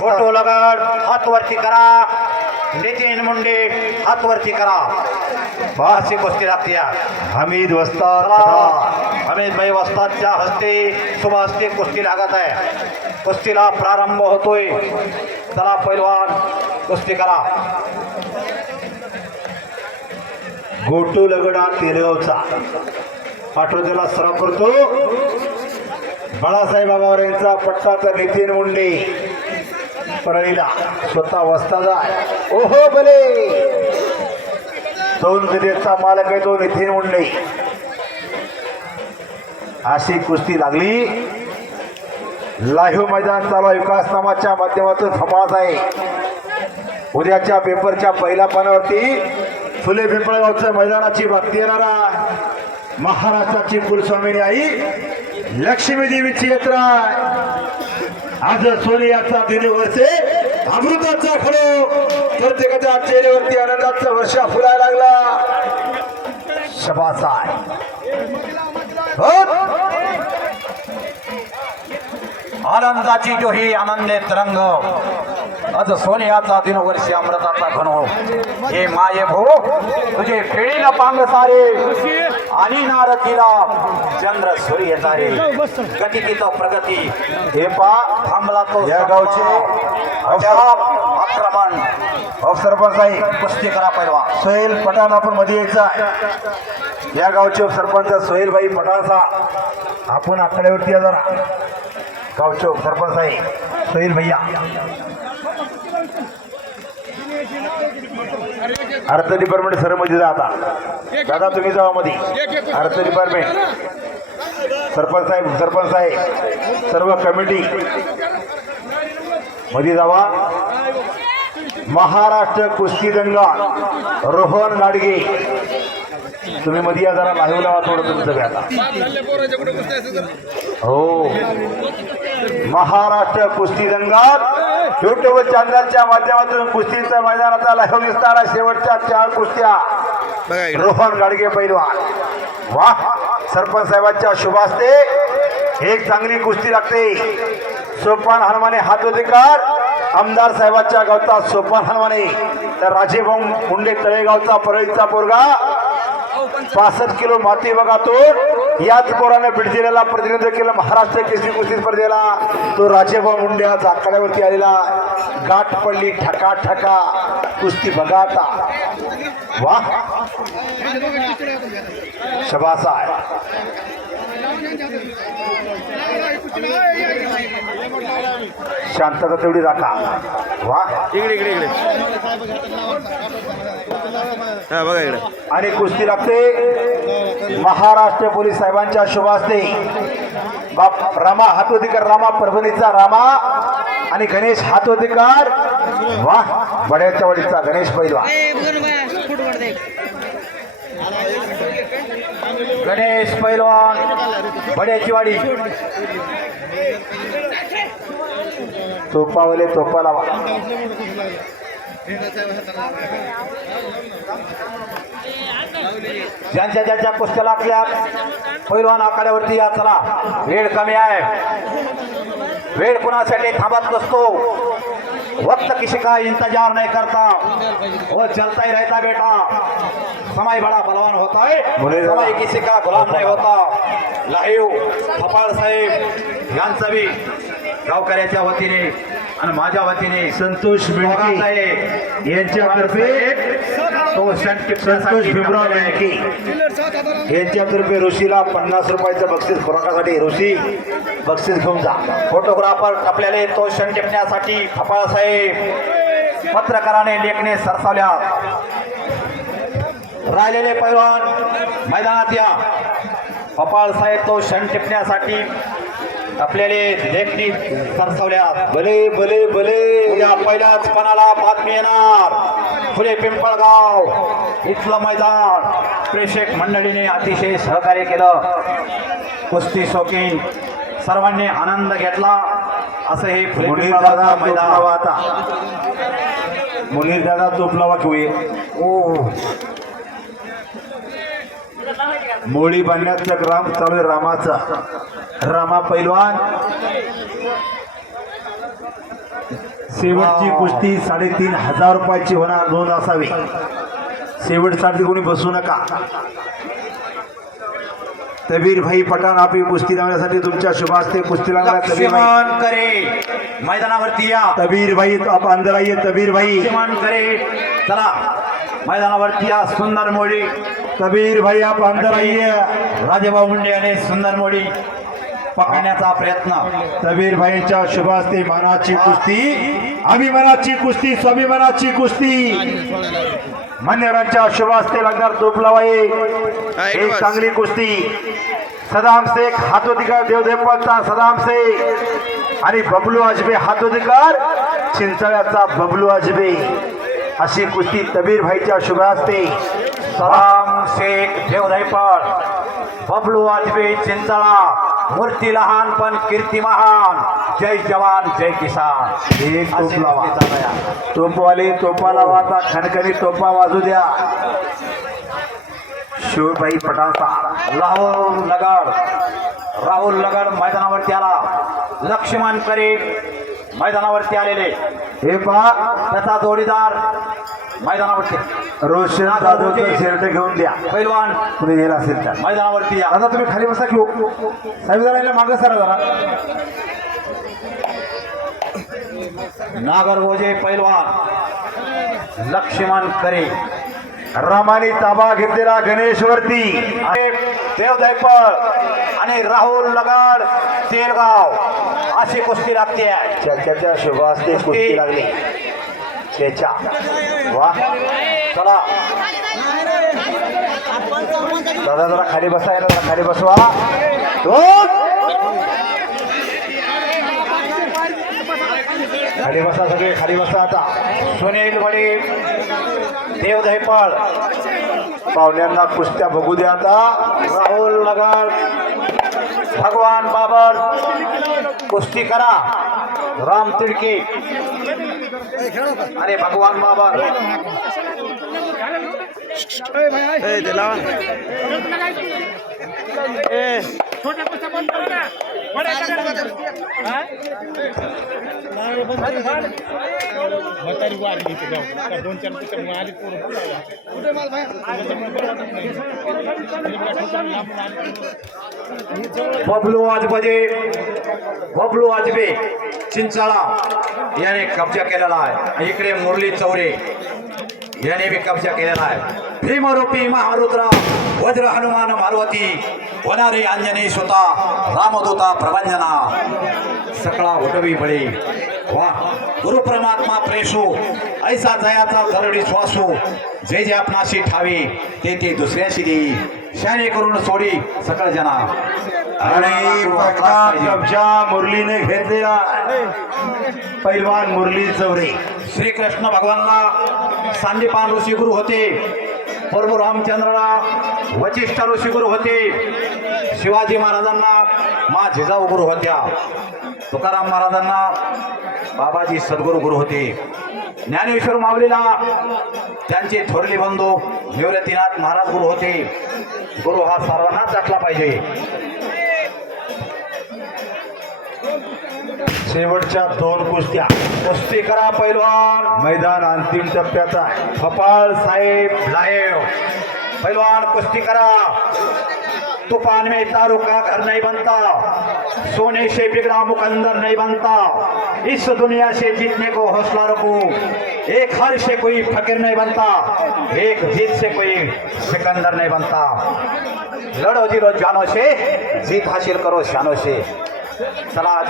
Photo लगाड हात वरती करा. नितीन मुंडे हात वरती करा. बाशी कुस्ती लागते हमीद वस्ताद. अमित भाई वस्तादच्या हस्ते शुभ हस्ते कुस्ती लागत आहे. कुस्तीला प्रारंभ होतोय. चला पैलवान कुस्ती करा. गोटू लगडा तेलगावचा. पाठवतेला सराव करतो. बाळासाहेब आगावर यांचा पट्टाचा नितीन मुंडे. परळीला स्वतः वस्तादा जाय. ओहो भले दोन गदेचा मालक आहे तो नितीन उंडे अशी कुस्ती लागली. लाईव्ह मैदान चालू आहे. विकास नामाच्या माध्यमातून समाज आहे. उद्याच्या पेपरच्या पहिल्या पानावरती फुले पिंपळगावच्या मैदानाची बातमी येणारा महाराष्ट्राची कुलस्वामिनी आई लक्ष्मी देवीची यात्रा. आज सोनियाचा दिनवर्ष अमृताचा खडो प्रत्येकाच्या चेहऱ्यावरती आनंदाचा वर्षा फुलाय लागला. शबासाय हो? आनंदाची जो ही आनंदे तरंग. आज सोनियाचा दिनवर्षी अमृताचा घनो. हे माये भो तुझे फेळीला पांग सारे. आणि नारकीला चंद्र सूर्य तारे गती तो प्रगती. हे पा थांबला तो या गावचे आक्रमण. सरपंच आहे कुस्ती करा पैलवा सोहेल पठाण आपण मध्ये यायचा. आहे. या गावचे सरपंच सोहेलभाई पठाणचा. आपण आकड्यावरती या जरा. गावचे सरपंच आहे सोहेल भैया अर्थ डिपार्टमेंट सरमध्ये जा आता. दादा तुम्ही जावा मध्ये अर्थ डिपार्टमेंट सरपंच साहेब सरपंच साहेब सर्व कमिटी मध्ये जावा. महाराष्ट्र कुस्ती दंगा रोहन गाडगे. तुम्ही मध्ये या जरा लाईव्ह लावा थोडं तुमचं घ्या आता. हो. महाराष्ट्र कुस्ती दंगात युट्यूब चॅनलच्या माध्यमातून कुस्तीच्या मैदानाचा लाईव्ह विस्तार शेवटच्या चार कुस्त्या. रोहन गाडगे पैलवान. वा सरपंच साहेबांच्या शुभास्ते. एक चांगली कुस्ती लागते. सोपान हनुमाने हात अधिकार आमदार साहेबांच्या गावचा सोपान हनुमाने. तर राजेभाऊ मुंडे तळेगावचा परळीचा पोरगा. पासष्ट किलो माती बघातून याच पोराने बीड जिल्ह्याला प्रतिनिधित्व केलं महाराष्ट्र केसरी कुस्ती स्पर्धेला तो राजेभाऊ मुंडे आज आखाड्यावरती आलेला गाठ पडली ठका ठका कुस्ती बघा आता वा शबासा आहे शांतता तेवढी राखा. वा. इकडे इकडे इकडे. हा बघा इकडे. आणि कुस्ती लागते. महाराष्ट्र पोलीस साहेबांच्या शुभास्ते. बाप रामा हातोदिकार रामा परभणीचा रामा. आणि गणेश हातोदिकार. वा बड्याच्या वडीचा गणेश पैलवा गणेश पैलवान बड्याची वाडी. तोपावले तोपा लावा ज्यांच्या ज्यांच्या कुस्त्या लागल्या पैलवान आखाड्यावरती या चला. वेळ कमी आहे. वेळ कुणासाठी थांबत नसतो. वक्त किसी का इंतज़ार नहीं करता. वो चलता ही रहता बेटा. समय बड़ा बलवान होता है समय किसी का गुलाम नहीं होता. लाईव थपाळ साहेब यांचं बी गावकऱ्याच्या वतीने आणि माझ्या वतीने संतोष आहे. यांच्यातर्फे तो संतोष भीमराव बेंडके यांच्यातर्फे ऋषीला पन्नास रुपयाचं बक्षीस खुराकासाठी ऋषी बक्षीस घेऊन जा. फोटोग्राफर टपलेले तो क्षण टिपण्यासाठी साहेब पत्रकाराने लेखणे सरसावल्या. राहिलेले पैलवान मैदानात या. साहेब तो क्षण टिपण्यासाठी टपलेले लेखणी सरसावल्या. भले भले भले. उद्या पहिल्याच पणाला बातमी येणार. फुले पिंपळगाव इथलं मैदान. प्रेक्षक मंडळीने अतिशय सहकार्य केलं. कुस्ती शौकीन सर्वांनी आनंद घेतला. असं हे दादा मैदान. आता. मुनीर दादा तोप लावा किंवा ओ मोळी बांधण्याचं ग्राम चालू आहे रामाचा. रामा पैलवान. शेवटची कुस्ती साडेतीन हजार रुपयाची होणार नोंद असावी. शेवटसाठी कोणी बसू नका. तबीर भाई पठाण आपली कुस्ती लावण्यासाठी तुमच्या शुभास्ते. कुस्ती लागला तबीर भाई. लक्ष्मण करे. मैदानावरती या. तबीर भाई आप अंदर आइए तबीर भाई. करे. चला. मैदानावरती या सुंदर मोडी तबीर भाई आप अंदर आइए। राजेभाऊ मुंडे यांनी सुंदर मोडी पकडण्याचा प्रयत्न. तबीर भाईंच्या शुभास्ते मानाची कुस्ती अभिमानाची कुस्ती स्वाभिमानाची कुस्ती. मान्यवरांच्या शुभास्ते लागणार तोपलावाई एक चांगली कुस्ती. सदाम शेख हातोधिकार देवदेवपांचा सदाम शेख. आणि बबलू अजबे हातोधिकार चिंचळ्याचा बबलू अजबे अशी कुस्ती तबीर भाईच्या शुभास्ते. सलाम शेख देवधायपळ बबलू वाजपेयी चिंचळा मूर्ती लहान पण कीर्ती महान. जय जवान जय किसान. एक तोप लावा. तोपवाले तोपा लावा आता खणखणी तोपा वाजू द्या. शिवबाई पटासा राहुल लगड राहुल लगड मैदानावरती आला. लक्ष्मण करे मैदानावरती आलेले. हे पहा त्याचा जोडीदार मैदानावरती. रोशन जाधवचं शर्ट घेऊन द्या. पैलवान. कुणी नेला असेल त्या मैदानावरती या. आता तुम्ही खाली बसा घेऊ साहेब जरा मागं सरा जरा. नागरगोजे पैलवान. लक्ष्मण करे रामाने ताबा घेतलेला गणेशवरती. देवदैपळ आणि राहुल लगड तेलगाव. अशी कुस्ती लागते. त्याच्या शुभास्ते कुस्ती. लागली. त्याच्या. वा. चला. दादा जरा खाली बसा जरा खाली बसवा. खाली बसा सगळे खाली बसा आता. सुनील वडी देवदैपळ पाहुण्यांना कुस्त्या बघू द्या आता. राहुल लगड भगवान बाबर. कुस्ती करा. राम तिडके. आणि भगवान बाबर. ए, ते लावा ना. ए म्हातारी वारली इथे जाऊ दोन चार कुस्त्या आली पोरं बबलू आजबजे बबलू आजबे चिंचाळा याने कब्जा केलेला आहे इकडे मुरली चौरे याने बी कब्जा केलेला आहे भीमरूपी महारुद्रा वज्र हनुमान मारवती वनारे अंजनी सुता रामदूता प्रभंजना सकळा उडवी बळी. वा गुरु परमात्मा प्रेसो ऐसा जयाचा धरडी श्वासो जे जे आपणाशी ठावे ते ते दुसऱ्याशी देई. शाने करून सोडी सकळ जना. आणि कब्जा मुरलीने घेतलेला. पैलवान मुरली चौरे. श्रीकृष्ण भगवानला सांदीपान ऋषीगुरु होते. प्रभू रामचंद्राला वचिष्ठ ऋषीगुरु होते. शिवाजी महाराजांना मा जिजाऊ गुरु होत्या. तुकाराम महाराजांना बाबाजी सद्गुरु गुरु होते. ज्ञानेश्वर माऊलीला त्यांचे थोरले बंधू निवृत्तीनाथ महाराज गुरु होते. गुरु हा सर्वांनाच असला पाहिजे. शेवटच्या दोन कुस्त्या. कुस्ती करा पैलवान. मैदान अंतिम टप्प्यात आहे. कपाल साहेब लाएव पहलवान कुश्ती करा. तूफ़ान में तारों का घर नहीं बनता. सोने से बिगड़ा मुकंदर नहीं बनता. इस दुनिया से जीतने को हौसला रखो. एक हर से कोई फकीर नहीं बनता. एक जीत से कोई सिकंदर नहीं बनता. लड़ो ज़ीरो जानों से, जीत हासिल करो शानों से. चला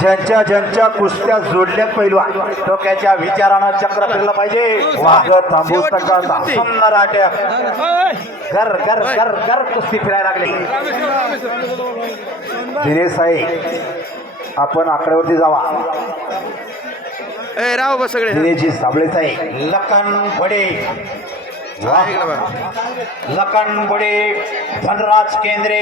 ज्यांच्या. ज्यांच्या कुस्त्या जोडल्या पैलवान. डोक्याच्या विचारानं चक्र फिरलं पाहिजे. थांबू घर घर घर घर कुस्ती फिरायला लागली. दिनेश साहेब आपण आकड्यावरती जावा. ए राव बस सगळे. दिनेशजी साबळे साहेब लखन बडे इकडे बघा. लखन बडे धनराज केंद्रे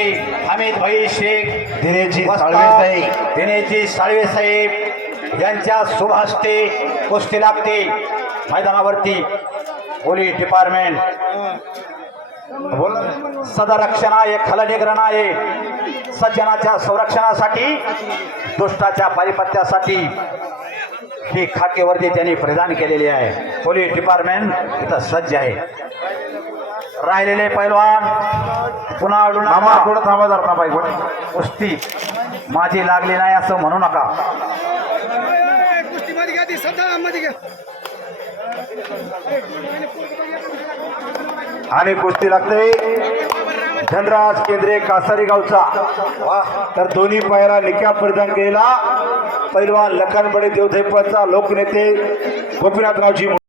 हमीद भाई शेख दिनेशजी साळवे साहेब दिनेशजी साळवे साहेब यांच्या शुभ हस्ते कुस्ती लागते मैदानावरती पोलीस डिपार्टमेंट बोल ना. सदरक्षणाय खलनिग्रहणाय सज्जनाच्या संरक्षणासाठी दुष्टाच्या पारिपत्यासाठी ही खाकी वर्दी त्यांनी प्रदान केलेली आहे. पोलीस डिपार्टमेंट इथं सज्ज आहे. राहिलेले पैलवान पुन्हा अडू मामा नका थोडं थांबा जरा थांबा मिनिट. कुस्ती माझी लागली नाही असं म्हणू नका. आणि कुस्ती लागते. धनराज केंद्रे कासारी गावचा तर दोन्ही पायरा निक्या परिधान केलेला. पैलवान लखनबडे देवधेपचा लोकनेते गोपीनाथरावजी